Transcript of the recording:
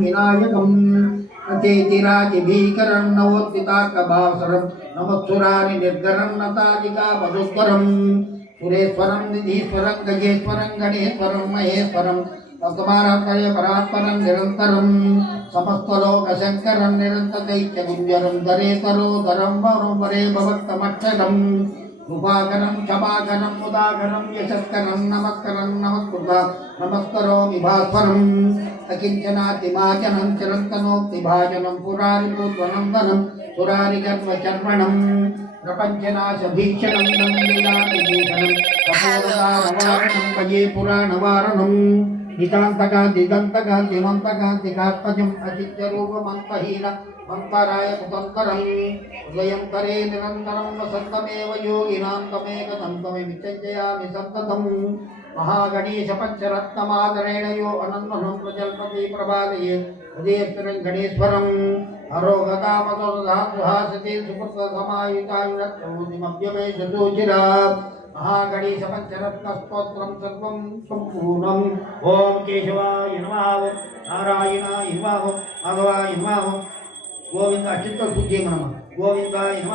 विनायकं चेतिराजिभीकरं नवोत्थिताकभासरं नमत्सुरारि निर्गरं नताजिकापदुस्वरं सुरेश्वरं निधीश्वरं गजेश्वरं गणेश्वरं महेश्वरं तस्मारात्रय परात्परं निरन्तरं समस्तलोकशङ्करं निरन्तदैत्यगुञ्जरं दरेतरोदरं वरं वरे भवत्तमक्षरम् उपाकरं क्षमाकरं मुदाकरं यशस्करं नमस्करं नमस्कृता नमस्करोमि भास्वरम् अकिञ्चनातिमाचनं चिरन्तनोक्तिभाजनं पुरारिपूर्वनन्दनं सुरारिगर्वचर्वणं प्रपञ्चनाशभीषणं नन्दिलादिभूषणं कपोलतारवारणं भजे पुराणवारणं नितान्तकान्तिदन्तकान्तिमन्तकान्तिकात्मजम् अचित्यरूपमन्तहीन मन्तराय कुतन्तरं उदयं करे निरन्तरं वसन्तमेव योगिनां तमेकतं तमेविचिन्तयामि सन्ततं महागणेशपञ्चरत्नमादरेण यो अनन्वनं प्रजल्पति प्रभालये हृदयेश्वरं गणेश्वरम् अरोगतामतोधासते सुकृतसमायुतायुरत्नमभ्यमेशुचिरा महागणेशपञ्चरत्नस्तोत्रं सर्वं सम्पूर्णम् ॐ केशवाय नमः नारायणाय नमः माधवाय नमः गोविंद अच्युत पूज्य नमः गोविंदाय नमः।